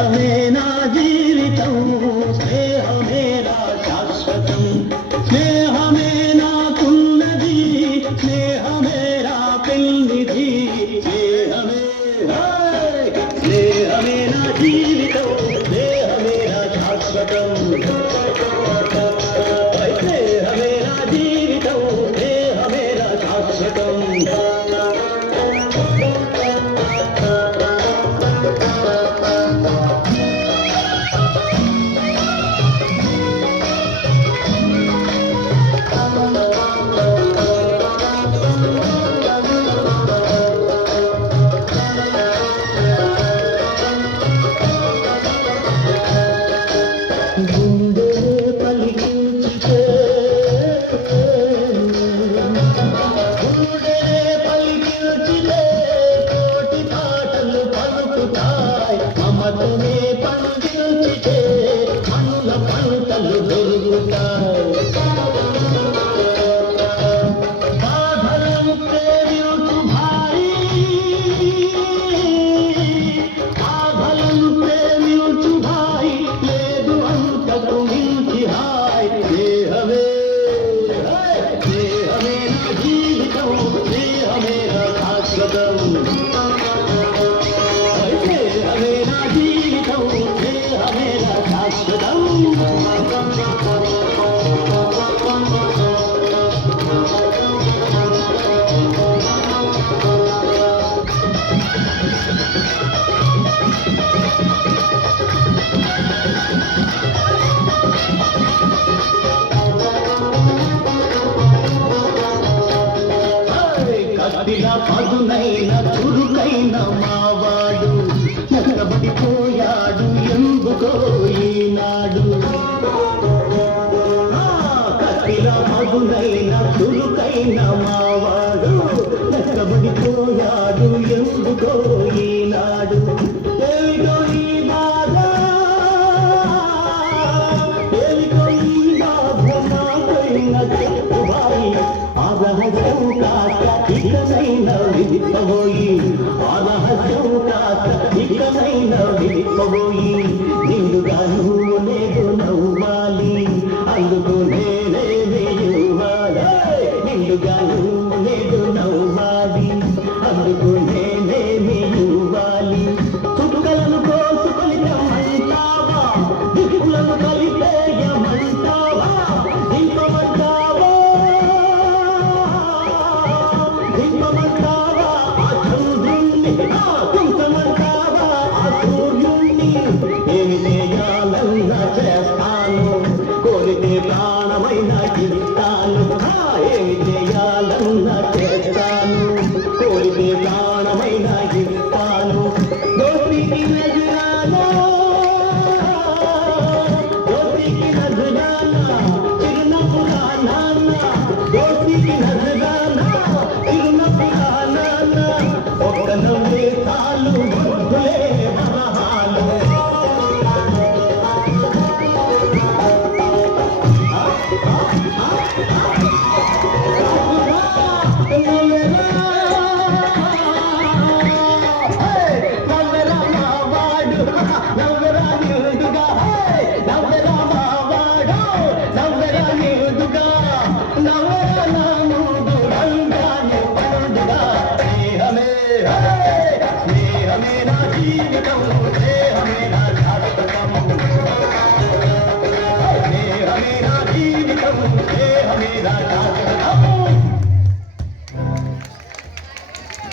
స్నేహమే నా జీవితం స్నేహమే నా శాశ్వతం స్నేహమే నాకున్నది స్నేహమే నా పెన్నిధి స్నేహమే స్నేహమే నా జీవితం స్నేహమే నా శాశ్వతం స్నేహమే నా జీవితం స్నేహమే నా శాశ్వతం గుండె పలికించితే గుండె పలికించితే కోటి పాటలు పలుకుతాయి మమతనే పండించితే మనుల పంటలు దొరుకుతాయి బాధలంటే యూతు భారీ బాధలంటే యూతు భారీ లేదు అంతకు మించి హాయ్ దేహమే దేహమే నా జీవితం దేహమే నా శాశ్వతం దేహమే నా జీవితం దేహమే నా శాశ్వతం కత్తిలా పదునైన చురుకైన మావాడు నక్కబడిపోయాడు ఎందుకో ఈనాడు కత్తిలా పదునైన చురుకైన మావాడు నక్కబడిపోయాడు ఎందుకో ఈనాడు ఏమిటో ఈ బాధ ఏమిటో ఈ బాధ నాకైన చెప్పుబాయి ఆరహస్యం కాక ఇకనైనా విదిప్పబోయి ఆరహస్యం కాక ఇకనైనా విదిప్పబోయి నిండుగా నువ్వు లేదు నవ్వాలి అందుకు నేనే వేయువాడా నిండుగా నువ్వు లేదు నవ్వాలి అందుకు నేనే వేయువాలి చుట్టుకలను కోసుకొని రమ్మంటావా దిక్కులను కలిపేయమంటావా దింపమంటావా దింపమంటావా ఆ చంద్రుణ్ణి కుంచమంటావా ఆ సూర్యుణ్ణి